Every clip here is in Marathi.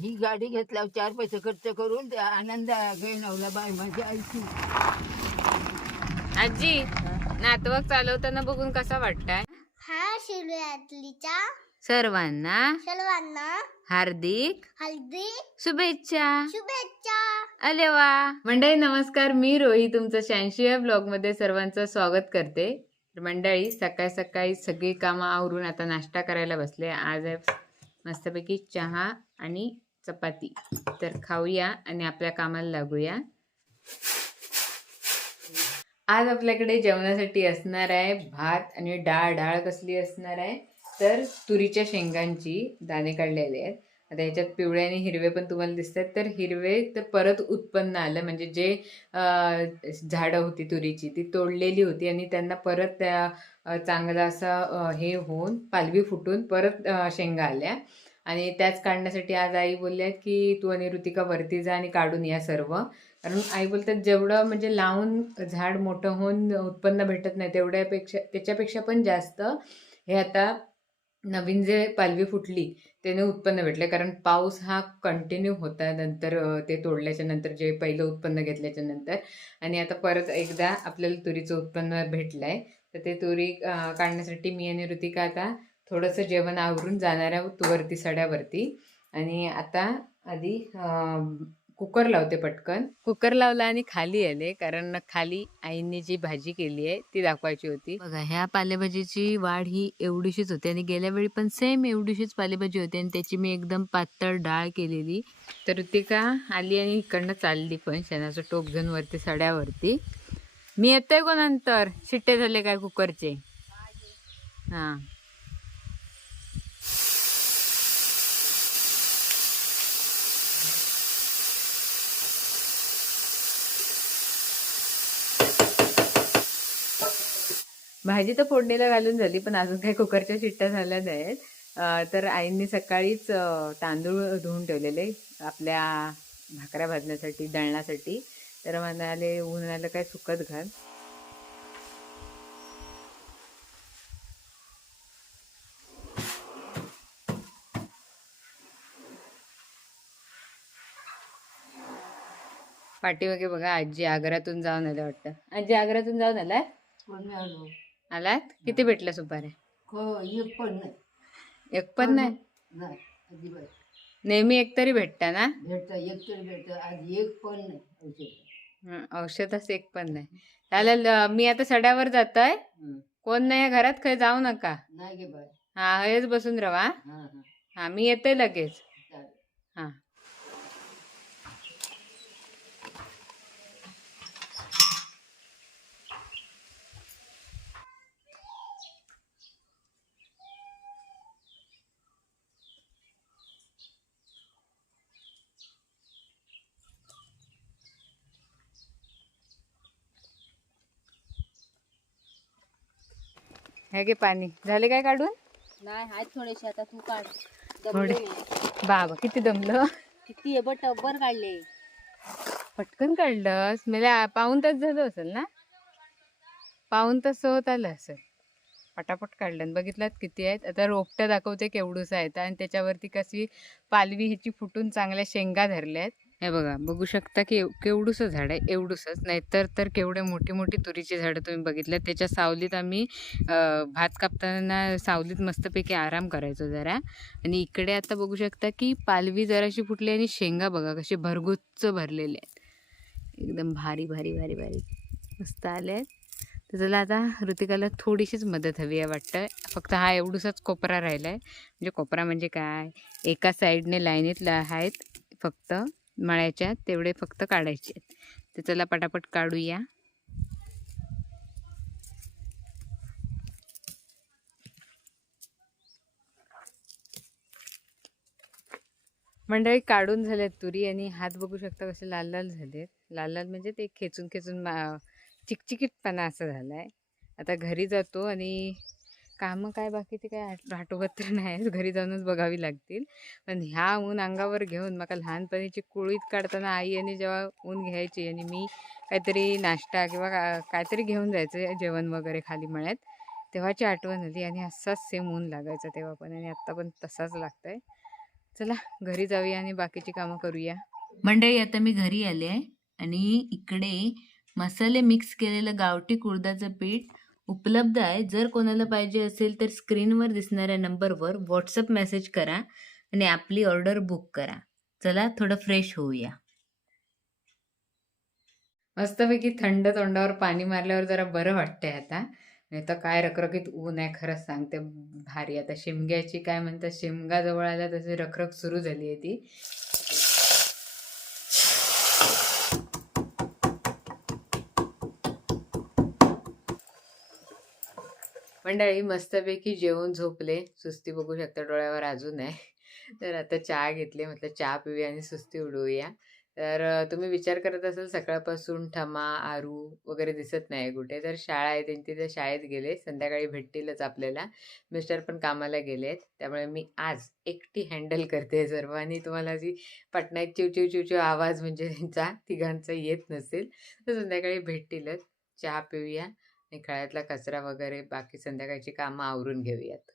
ही गाडी घेतल्यावर 4 पैसे खर्च करून त्या आनंद घेणवला बाय माझी आईची. आजी नातवक चालवताना बघून कसा वाटताय? हा शिवरात्रीच्या सर्वांना हार्दिक शुभेच्छा. शुभेच्छा. अरे वा मंडळी, नमस्कार. मी रोही तुमचं 86व्या ब्लॉग मध्ये सर्वांचं स्वागत करते. मंडळी, सकाळी सकाळी सगळी कामं आवरून आता नाश्ता करायला बसले. आज आहे मस्तपैकी चहा आणि चपाती. तर खाऊया आणि आपल्या कामाला लागूया. आज आपल्याकडे जेवणासाठी असणार आहे भात आणि डाळ कसली असणार आहे तर तुरीच्या शेंगांची दाणे काढलेले आहेत. आता ह्याच्यात पिवळे आणि हिरवे पण तुम्हाला दिसतात. तर हिरवे तर परत उत्पन्न आलं, म्हणजे जे झाडं होती तुरीची ती तोडलेली होती आणि त्यांना परत त्या चांगला असा हे होऊन पालवी फुटून परत शेंगा आल्या. आणि त्याच काढण्यासाठी आज आई बोलल्या की तू आणि ऋतिका वरती जा आणि काढून या सर्व. कारण आई बोलतात जेवढं म्हणजे लावून झाड मोठं होऊन उत्पन्न भेटत नाही त्याच्यापेक्षा पण जास्त हे आता नवीन जे पालवी फुटली त्याने उत्पन्न भेटले. कारण पाऊस हा कंटिन्यू होता नंतर ते तोडल्याच्या नंतर, जे पहिलं उत्पन्न घेतल्याच्या नंतर. आणि आता परत एकदा आपल्याला तुरीचं उत्पन्न भेटलंय. तर ते तुरी काढण्यासाठी मी आणि ऋतिका आता थोडंसं जेवण आवरून जाणार आहोत वरती सड्यावरती. आणि आता आधी कुकर लावते. पटकन कुकर लावला आणि खाली आले, कारण खाली आईने जी भाजी केली आहे ती दाखवायची होती. बघा, ह्या पालेभाजीची वाढ ही एवढीशीच होती आणि गेल्या वेळी पण सेम एवढीशीच पालेभाजी होती आणि त्याची मी एकदम पातळ डाळ केलेली. तर ऋतिका आली आणि इकडनं चालली पण शेणाचं टोप घेऊन वरती सड्यावरती. मी येतोय कोणानंतर. शिट्टे झाले काय कुकरचे? हा, भाजी तर फोडणीला घालून झाली पण अजून काही कुकरच्या शिट्ट्या झाल्या नाहीत. तर आईंनी सकाळीच तांदूळ धुवून ठेवलेले आपल्या भाकऱ्या भाजण्यासाठी, दळण्यासाठी. तर म्हणाले उन्हाळ्याला काय सुकत घाल. पाठीमागे बघा, आजी आग्र्यातून जाऊन आल्या वाटतं. आजी आग्र्यातून जाऊन आलाय? कोणी आलो आलात? किती भेटल्या सुपाऱ्या? एक पण नाही. एक पण नाही? नाही अजिबात. नेहमी एक तरी भेटता ना? भेटतं, एक तरी भेटतं. आज एक पण नाही औषध. औषधच एक पण नाही. चालेल, मी आता सड्यावर जातोय. कोण नाही घरात, काही जाऊ नका. नाही गे बाय. हा, हेच बसून राहा. हा हा हा, मी येते लगेच. चालेल. हा, हे घे पाणी. झाले काय काढून? नाही हाय थोडेसे, आता तू काढ. थोडे. बाबा किती दमलं. किती आहे बट बर काढले. पटकन काढलंस. मला पाऊण तास झालं असेल ना? पाऊण तास होत आलं असेल. पटापट काढलं. बघितलात किती आहेत. आता रोपट्या दाखवते केवढूस आहेत आणि त्याच्यावरती कशी पालवी ह्याची फुटून चांगल्या शेंगा धरल्या आहेत. हे बघा, बघू शकता की केवढूस झाड आहे. एवढूसच नाहीतर तर केवढे मोठी मोठी तुरीची झाडं तुम्ही बघितल्यात. त्याच्या सावलीत आम्ही भात कापताना सावलीत मस्तपैकी आराम करायचो जरा. आणि इकडे आता बघू शकता की पालवी जराशी फुटली आणि शेंगा बघा कशी भरगुच्च भरलेले आहेत. एकदम भारी भारी भारी भारी मस्त आले आहेत. तर चला, आता ऋतिकाला थोडीशीच मदत हवी आहे वाटतं. फक्त हा एवढूसाच कोपरा राहिला आहे. म्हणजे कोपरा म्हणजे काय, एका साईडने लाईनीत आहेत फक्त मळ्याच्या, तेवढे फक्त काढायचे आहेत. तर चला पटापट काढूया. मंडळी, काढून झाल्यात तुरी आणि हात बघू शकता कसे लाल लाल झालेत. लाल लाल म्हणजे ते खेचून खेचून चिकचिकीतपणा असं झालाय. आता घरी जातो आणि कामं काय बाकीचे काय आठवत तर नाही, घरी जाऊनच बघावी लागतील. पण ह्या ऊन अंगावर घेऊन मला लहानपणीची कुळीत काढताना आई आणि जेव्हा ऊन घ्यायची आणि मी काहीतरी नाश्ता किंवा काहीतरी घेऊन जायचं जेवण वगैरे खाली मळ्यात, तेव्हाची आठवण आली. आणि असाच सेम ऊन लागायचा तेव्हा पण, आणि आत्ता पण तसाच लागतंय. चला घरी जाऊया आणि बाकीची कामं करूया. मंडळी आता मी घरी आले आहे आणि इकडे मसाले मिक्स केलेलं गावठी कुळदाचं पीठ उपलब्ध आहे. जर कोणाला पाहिजे असेल तर स्क्रीनवर दिसणाऱ्या नंबरवर व्हॉट्सअप मेसेज करा आणि आपली ऑर्डर बुक करा. चला थोडं फ्रेश होऊया. मस्तपैकी थंड तोंडावर पाणी मारल्यावर जरा बरं वाटतंय आता. नाही तर काय रखरखीत ऊन आहे, खरंच सांगते भारी. आता शिमग्याची काय म्हणतात, शिमगा जवळ आला तशी रखरख सुरू झाली आहे ती. मंडळी मस्तपैकी जेवून झोपले. सुस्ती बघू शकता डोळ्यावर अजून आहे. तर आता चहा घेतली, म्हटलं चहा पिऊया आणि सुस्ती उडवूया. तर तुम्ही विचार करत असाल सकाळपासून ठमा आरू वगैरे दिसत नाही कुठे. तर शाळा आहे त्यांची, तर शाळेत गेले. संध्याकाळी भेटतीलच आपल्याला. मिस्टर पण कामाला गेलेत, त्यामुळे मी आज एकटी हँडल करते सर्व. आणि तुम्हाला जी पटनाईत चिवचिव चिवचिव आवाज म्हणजे त्यांचा तिघांचा येत नसेल, तर संध्याकाळी भेटतीलच. चहा पिऊया आणि खळ्यातला कचरा वगैरे बाकी संध्याकाळची कामं आवरून घेऊयात.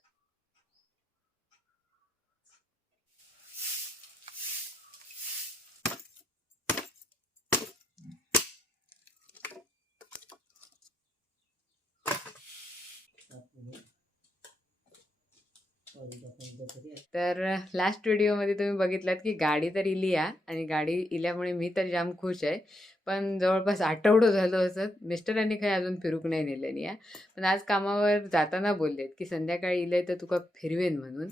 तर लास्ट व्हिडिओमध्ये तुम्ही बघितलात की गाडी तर इली आणि गाडी इल्यामुळे मी तर जाम खुश आहे. पण जवळपास आठवडं झालं असं मिस्टरांनी काही अजून फिरूक नाही नेलं नाही. पण आज कामावर जाताना बोललेत की संध्याकाळी इले तर तुका फिरवेन म्हणून.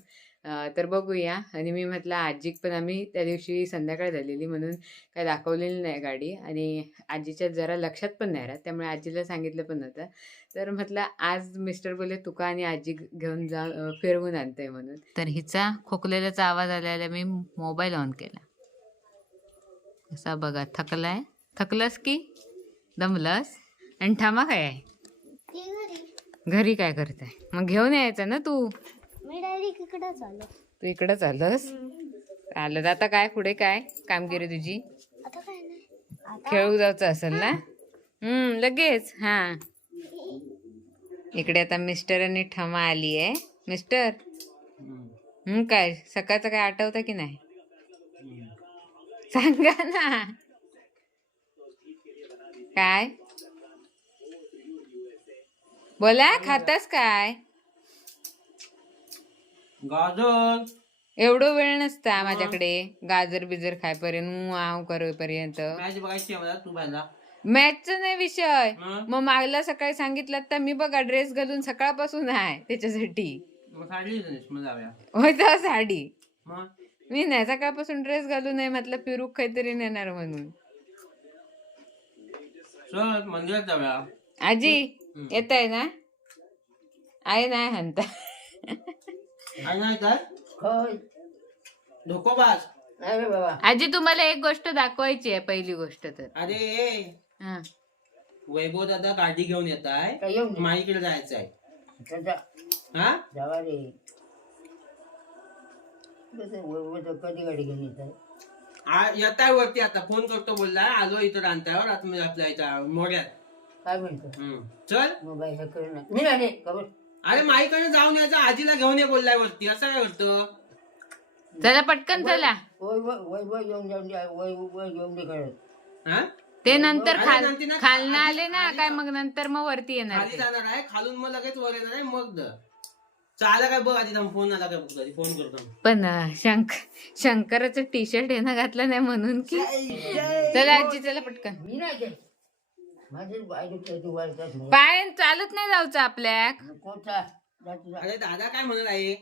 तर बघूया. आणि मी म्हटलं आजीक पण आम्ही त्या दिवशी संध्याकाळ झालेली म्हणून काय दाखवलेली नाही गाडी आणि आजीच्या जरा लक्षात पण नाही राहत, त्यामुळे आजीला सांगितलं पण नव्हतं. तर म्हटलं आज मिस्टर बोलले तुका आणि आजी घेऊन जा फिरवून आणते म्हणून. तर हिचा खोकलेल्याचा आवाज आल्याला मी मोबाईल ऑन केला. असा बघा थकलस की दमलस. आणि ठामा काय आहे घरी काय करताय मग? घेऊन यायचं ना तू. तू इकडंच आलंस. आलं आता काय पुढे काय कामगिरी तुझी? खेळू जायचं असेल ना लगेच. हा इकडे आता मिस्टर आणि ठमा आली आहे. मिस्टर काय सकाळचं काय आठवतं की नाही सांगा ना. काय बोला, खातास काय? गाजर एवढं वेळ नसता माझ्याकडे गाजर बिजर खायपर्यंत आव करेपर्यंत. मॅच बघायची आहे मला, तू पाहिला मॅचचा नाही विषय. मग मागला सकाळी सांगितलं तर मी बघा ड्रेस घालून सकाळपासून आहे त्याच्यासाठी. मग साडी होता साडी. मग मी नाही सकाळपासून ड्रेस घालून नाही म्हटलं फिरू काहीतरी नेणार म्हणून. चल मंदिरात जाऊया. आजी येत आहे ना? आहे नाही म्हणता. काय नाही तर होय. धोकोबाज. अरे बाबा आजी तुम्हाला एक गोष्ट दाखवायची आहे. पहिली गोष्ट तर अरे हा वैभव दादा गाडी घेऊन येत आहे, काय येऊन दे. माईकडे जायचं आहे. त्याचा हा जावा रे. कधी गाडी घेऊन येत आहे? येत आहे वरती. आता फोन करतो बोलला, आलो इथं रांत्यावर. आता मी आपल्या इथं मोड्यात. काय म्हणतो चल मोबाईल हे करू नका. मी नाही खबर. अरे माईकडे जाऊन यायचं, आजीला घेऊन ये बोललाय वरती. असं काय करतो? चला पटकन चला. वय वय वय येऊन जाऊन द्या. वय वय येऊन दे करत. हा ते नंतर अरे नंतर ना खालनं आले ना काय मग नंतर मग वरती येणार खाली ते. जाणार आहे, खालून मग लगेच वर येणार आहे. मग चाला काय बघ आधी फोन आला काय बघ, आधी फोन करतो. पण शंकराचं टी शर्ट येणं घातलं नाही म्हणून की. चला आजी चला पटकन. मी नाही घेत. माझी बायको वाढतात पाय चालत नाही जाऊचं आपल्या. कोणता जाती अरे दादा काय म्हणत आहे?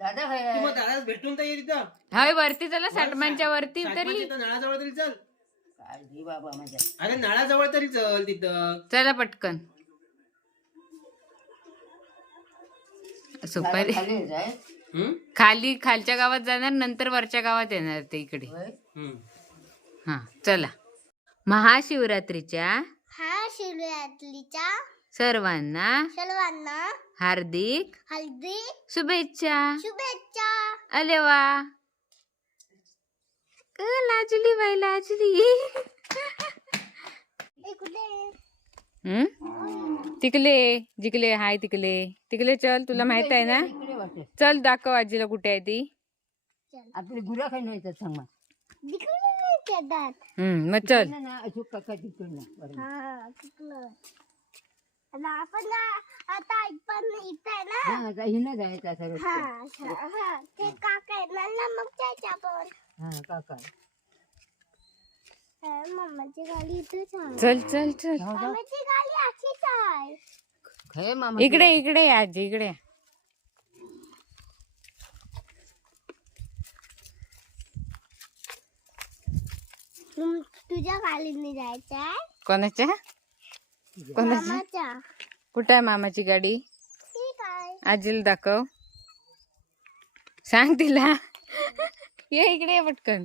दादा तू काय मग दादा भेटून तर ये तिथं. हाय वरती चला साठमानच्या वरती तरी. साठमाच्या इथं नळाजवळ तरी चल. काळजी बाबा माझ्या. अरे नळाजवळ तरी चल तिथं. चला पटकन. सुपारी खाली जाय. खालच्या गावात जाणार नंतर वरच्या गावात येणार ते इकडे. हा चला. महाशिवरात्रीच्या सर्वांना हार्दिक शुभेच्छा. अरे वा लाजली बाई लाजली. तिकले जिकले हाय तिकले तिकले चल तुला माहित आहे ना. चल दाखव आजीला कुठे आहे ती. आपली गुरा काही नाही तर सांग मग. मग चल. ना ना अशोक काका तिकडनं बरं. आपण आता पण इथं आहे ना हा आता हिनं जायचं असं रस्ता. ते काका येणार ना मग जायचं आपण हा काका मम्माची गाडी इथेच आहे चल चल चल मम्माची गाडी अशीच आहे खय मामा इकडे इकडे ये आजी इकडे ये. तुझ्या गाडीने जायचंय कोणाच्या कोणाच्या मामाच्या कुठं आहे मामाची गाडी? ठीक आहे आजीला दाखव. सांग तिला. ये इकडे ये पटकन.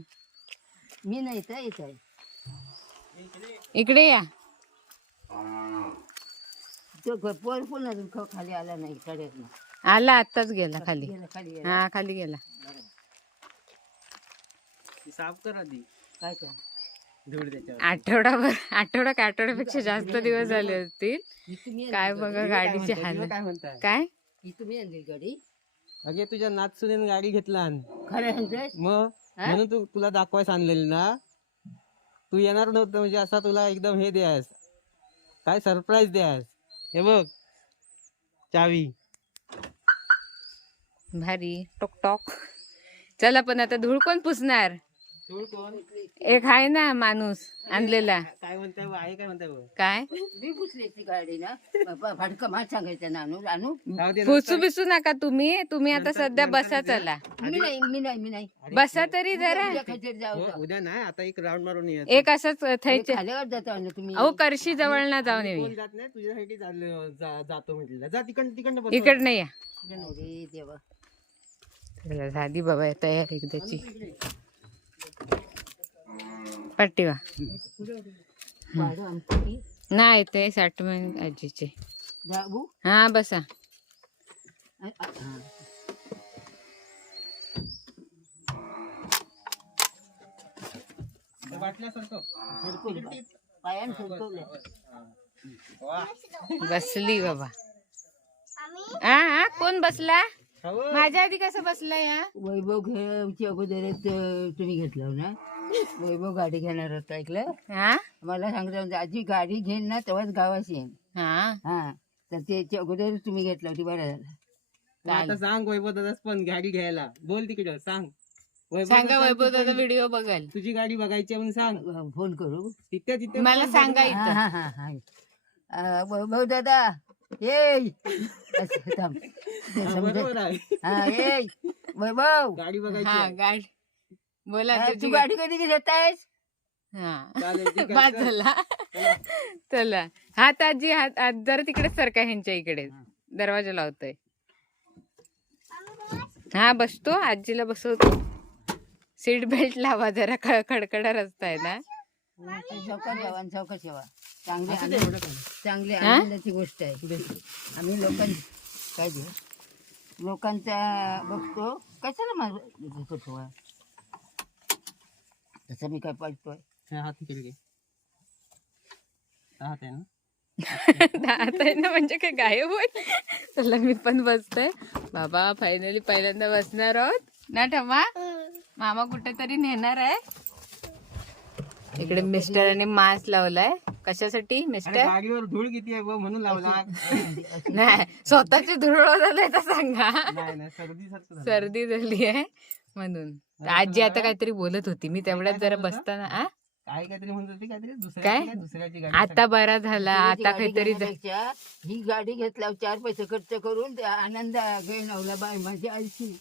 मी नाही तर येत आहे. इकडे या. तो पोर पण अजून खाली आला नाही साड्यातनं. आला आत्ताच गेला खाली. गेला खाली गेला. हा खाली गेला. ती साफ कर आधी काय काय धूळ त्याच्यावर. आठवड्यापेक्षा जास्त दिवस झाले असतील. ही तुम्ही काय आणली बघा गाडी? गाडीची तुला हालत. काय म्हणताय? काय ही तुम्ही आणली गाडी अगे तुझ्या नाचसुनेनं गाडी घेतला खरं सांगतोय मग हा? म्हणून तुला दाखवायस आणलेली ना. तू येणार नव्हतं म्हणजे असा तुला एकदम हे द्यास काय सरप्राईज द्यास. हे बघ चावी. भारी टोक टोक. चला पण आता धूळ कोण पुसणार? धूळ कोण एक आहे ना माणूस आणलेला. काय म्हणताय बघ, आहे काय म्हणताय बघ. काय मी पुसली ती गाडी ना फाटका मात सांगायचं ना आणू आणू जाऊ दे पुसू बिसू नका तुम्ही आता सध्या बसा. चला मी नाही बसा तरी जरा. उद्या काहीतरी जाऊ हो, उद्या नाही आता एक राऊंड मारून ये. एक असंच थैचे. खाल्यावर जातो ना तुम्ही अहो करशी जवळ ना जाऊन कोण येऊ. जात नाही तुझ्यासाठी जातो म्हटलं. जा तिकडनं बस. इकडनं या. अरे देवा चला झाली बाबा तयार एकदाची. पट्टी वा भाडं आमची नाही ते 60 मिनिट आजीचे. जाऊ हा बसा. वाटल्यासारखं पायान सुटवलं बसली बाबा. हा कोण बसला? माझ्या आधी कसं बसला या? वैभव घ्यायची अगोदरच तुम्ही घेतलं ना. वैभव गाडी घेणार होता ऐकलं. हा मला सांगितलं आजी गाडी घेईन ना तेव्हाच गावाशी येईन. हा हा तर त्याच्या अगोदरच तुम्ही घेतलं होती बरं झालं. आता सांग वैभव दादाच पण गाडी घ्यायला. बोल तिकडं सांग. सांगा वैभव दादा व्हिडिओ बघाल. तुझी गाडी बघायची म्हणून सांग. फोन करू तिथे मला सांगा हा इथं. हा हा हा वैभव दादा ये असं थांब. बरोबर आहे. हा ये वैभव गाडी हा बघायची. गाडी बोला तू तुझी गाडी कधी घेत आहेस? हा चालेल, ठीक आहे. बाद झाला. चला हात आजी हात जरा तिकडे सरका ह्यांच्या इकडे. दरवाजा लावतोय. हा बसतो आजीला बसवतो. सीट बेल्ट लावा जरा खडखडा रस्ता आहे ना. चौकात यावा आणि चौकात यावा. चांगली असू दे, एवढं काय. चांगली हा? आनंदाची गोष्ट आहे. आम्ही काय दे लोकांचा बघतो कशाला माझं ठेवा तसं मी काय पाडतोय. हा, हात तिकडे घे. हात आहे ना. दात आहे ना म्हणजे काय गायब होईल. चला मी पण बसतोय बाबा. फायनली पहिल्यांदा बसणार आहोत ना. ठमा मामा कुठेतरी नेणार आहे. इकडे मिस्टरांनी मास्क लावलाय. कशासाठी अरे, मिस्टर? गाडीवर धूळ किती आहे बघ म्हणून लावला. नाही स्वतःची धुळ झालंय तर सांगा. नाही सर्दी सारखं झालं. सर्दी झाली आहे म्हणून. तर आजी आता काहीतरी बोलत होती. मी तेवढ्यात जरा बसताना काहीतरी म्हणत होती काहीतरी काय? दुसऱ्याची गाडी. आता बरा झाला. आता काहीतरी घेण्यापेक्षा ही गाडी घेतल्यावर 4 पैसे खर्च करून ते आनंद घेणवला बाय माझी आईची.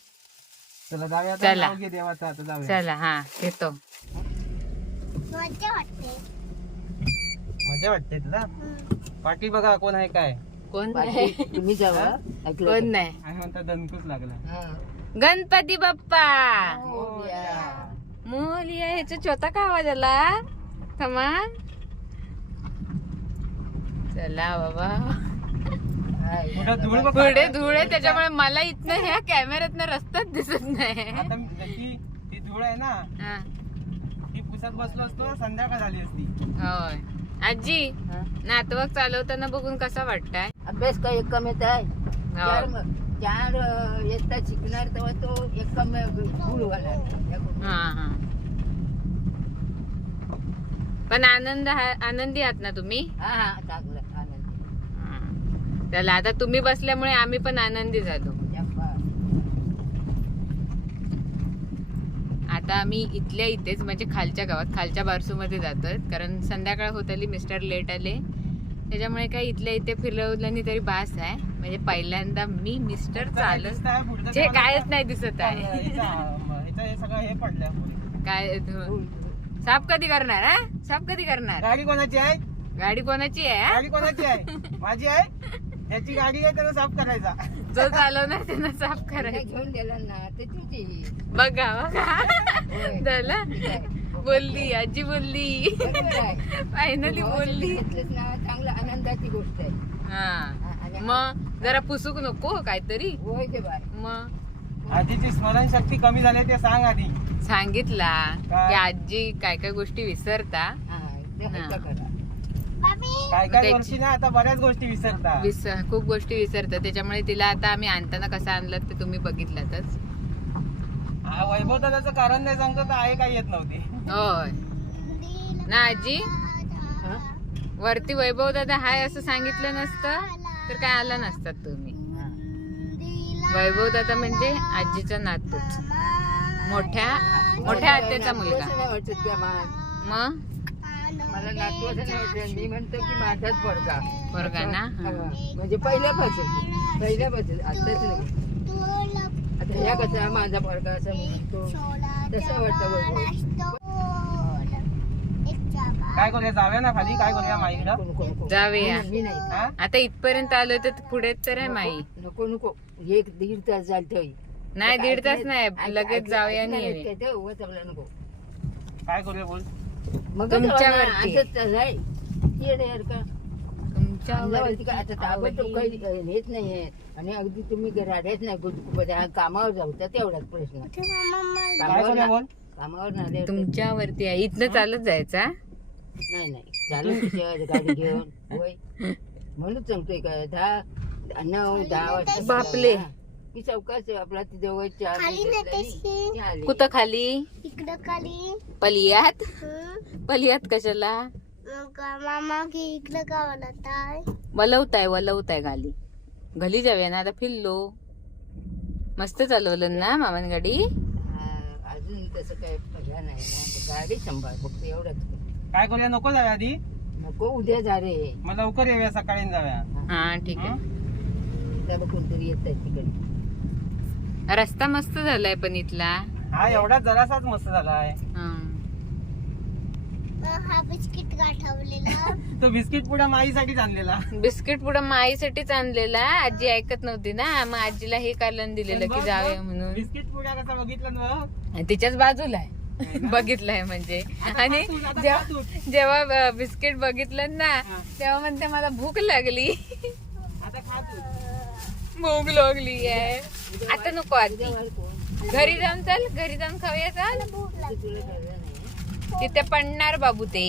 चला जाऊया आता. चला. नाव घे देवाचं आता जाऊया. चला हा घेतो. मजा वाटते मजा वाटते तुला. पाटील बघा कोण आहे काय. कोण बाकी तुम्ही जावा ऐकलं कोण का? नाही. आहे म्हणता दणकूच लागला. हा. गणपती बाप्पा मोरया. मोलिया. ह्याचा छोटा का आवाज आला? थमा चला बाबा. हाय. पुढं धूळ बघ. पुढे धूळ आहे त्याच्यामुळे मला इथनं ह्या कॅमेऱ्यातनं रस्ताच दिसत नाही. आता ती धूळ आहे ना हा, ती पुसत बसलो असतो ना, संध्याकाळ झाली असती. होय. आजी हा. नातवक चालवताना बघून कसा वाटताय? अभ्यास काय एक कम येत आहे. चार येता शिकणार तेव्हा तो एक फुल घालणार. हा. पण आनंदी आहात ना तुम्ही? हा चांगलं आनंद. हा. त्याला आता तुम्ही बसल्यामुळे आम्ही पण आनंदी झालो. आता आम्ही इथल्या इथेच म्हणजे खालच्या गावात खालच्या बारसूमध्ये जातोय, कारण संध्याकाळ होत आली, मिस्टर लेट आले, त्याच्यामुळे काय इथल्या इथे फिरवल्याने तरी बास आहे. म्हणजे पहिल्यांदा मी मिस्टर चालत जे कायच नाही दिसत आहे. काय साफ कधी करणार? हा साफ कधी करणार? गाडी कोणाची आहे? गाडी कोणाची आहे? गाडी कोणाची आहे? माझी आहे. त्याची गाडी आहे, त्याला साफ करायचा. जो चालवणार त्यांना साफ करायचं. घेऊन गेला ना ते तुझी. बघा झालं, बोलली आजी, बोलली फायनली बोलली. चांगलं आनंदाची गोष्ट आहे. हा मग जरा पुसूक नको काहीतरी. होय ते बाय. मग आजीची स्मरणशक्ती कमी झाली ते सांग आधी. सांगितला काय? की आजी काय काय गोष्टी विसरता. काय काय वर्षी ना आता बऱ्याच गोष्टी विसरता. खूप गोष्टी विसरतात, त्याच्यामुळे तिला आता आम्ही आणताना कसं आणलं ते तुम्ही बघितलातच. हा वैभव दादाचं कारण नाही सांगतो तर आहे काही येत नव्हती. होय ना आजी? वरती वैभव दादा हाय असं सांगितलं नसतं तर काय आला नसतात तुम्ही. वैभव दादा म्हणजे आजीचा नातूच, मोठ्या आत्याचा मुलगा. मग मला नातवाचं नाही वाटत, मी म्हणतो की माझाच पोरगा ना. म्हणजे पहिल्यापासून आताच नाही. आता ह्या कसा माझा पोरगा असं म्हणतो तसं वाटतं. काय करूया, जाऊया ना खाली, काय करूया माईकडं जाऊया. मी नाही. आता इथपर्यंत आलोय तर पुढे तर आहे माई. नको 1-1.5 तास चालतोय. नाही 1.5 तास नाही, लगेच जाऊया. नाही नको काय करूया बोल. मग तुमच्यावरती. तुमच्यावरती काय आता ताबडतोब काही हेच नाहीये. आणि अगदी तुम्ही राहत नाही, कामावर जाऊ तर तेवढाच प्रश्न. काय करूया बोल. कामावर नाही तुमच्यावरती आहे. इथनं चालत जायचा? नाही चालू गाडी घेऊन. होय म्हणून सांगतोय का 9-10 वाजता बापले. की चौकाच आपला जवळच्या कुठं खाली? इकडं खाली. पलियात कशाला? मामा की इकडं का बोलताय? वलवताय गाली. घरी जाऊया ना आता. फिरलो मस्त चालवलं ना मामान गाडी. अजून तसं काय नाही ना, गाडी सांभाळ फक्त एवढंच. काय करूया, नको जाऊया आधी. नको उद्या जा रे. मग लवकर येऊया, सकाळी जाऊया. हा ठीक आहे. त्याला कोणतरी येत आहे तिकडे. रस्ता मस्त झालाय पण इथला. हा एवढा जरासाच मस्त झालाय. हा बिस्किट गाठवलेला. तो बिस्किट पुढे माईसाठीच आणलेला. बिस्किट पुढे माईसाठीच आणलेला. आजी ऐकत नव्हती ना, मग आजीला हे कारण दिलेलं की जाऊया म्हणून. बिस्किट पुढे कसं बघितलं ना, तिच्याच बाजूला आहे. बघितलंय म्हणजे. आणि जेव्हा बिस्किट बघितलं ना तेव्हा म्हणते मला भूक लागली. आता खा तू. भूक लागली आहे. आता नको आजी, घरी जाऊन चल, घरी जाऊन खाऊया चल. तिथे पडणार बाबू ते.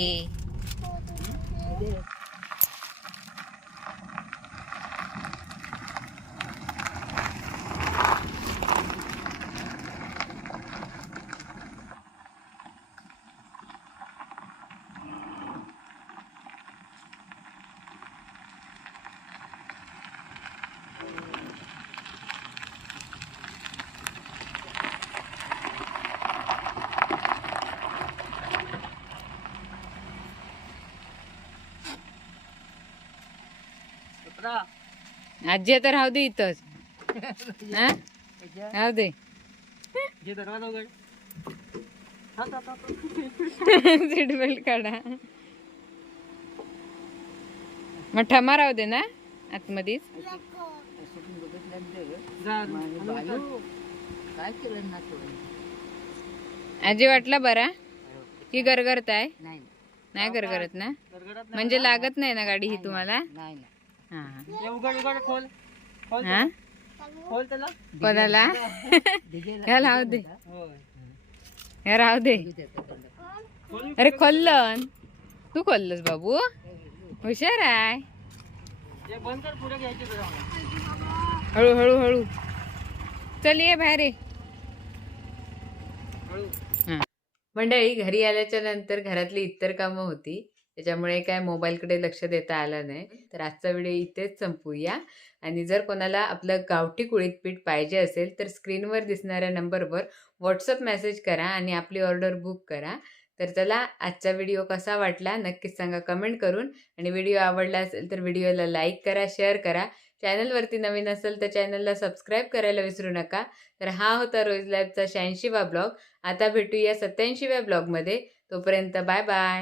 आजी आता राहू दे इथंच. राहू दे. सीट बेल्ट काढा. मग ठमा राहू दे ना आतमध्येच. काय केलं ना आजी वाटला बरा की गरगरताय? नाही गरगरत ना, म्हणजे लागत नाही ना गाडी ही तुम्हाला? नाही उघड खोल हा खोल त्याला. पदाला ह्या राहू दे, ह्या राहू दे. अरे खोललं, तू खोललंस बाबू, हुशार आहे. बंद कर, पुढे घ्यायचे. हळू हळू हळू. चल ये बाहेर ये. मंडळी घरी आल्याच्या नंतर घरातली इतर कामं होती, त्याच्यामुळे काय मोबाईलकडे लक्ष देता आलं नाही. तर आजचा व्हिडिओ इथेच संपूया. आणि जर कोणाला आपलं गावठी कुळीत पीठ पाहिजे असेल तर स्क्रीनवर दिसणाऱ्या नंबरवर व्हॉट्सअप मेसेज करा आणि आपली ऑर्डर बुक करा. तर चला, आजचा व्हिडिओ कसा वाटला नक्कीच सांगा कमेंट करून. आणि व्हिडिओ आवडला असेल तर व्हिडिओला लाईक करा, शेअर करा. चॅनलवरती नवीन असेल तर चॅनलला सबस्क्राईब करायला विसरू नका. तर हा होता रोज लाईफचा 86वा ब्लॉग. आता भेटूया 87व्या ब्लॉगमध्ये. तोपर्यंत बाय बाय.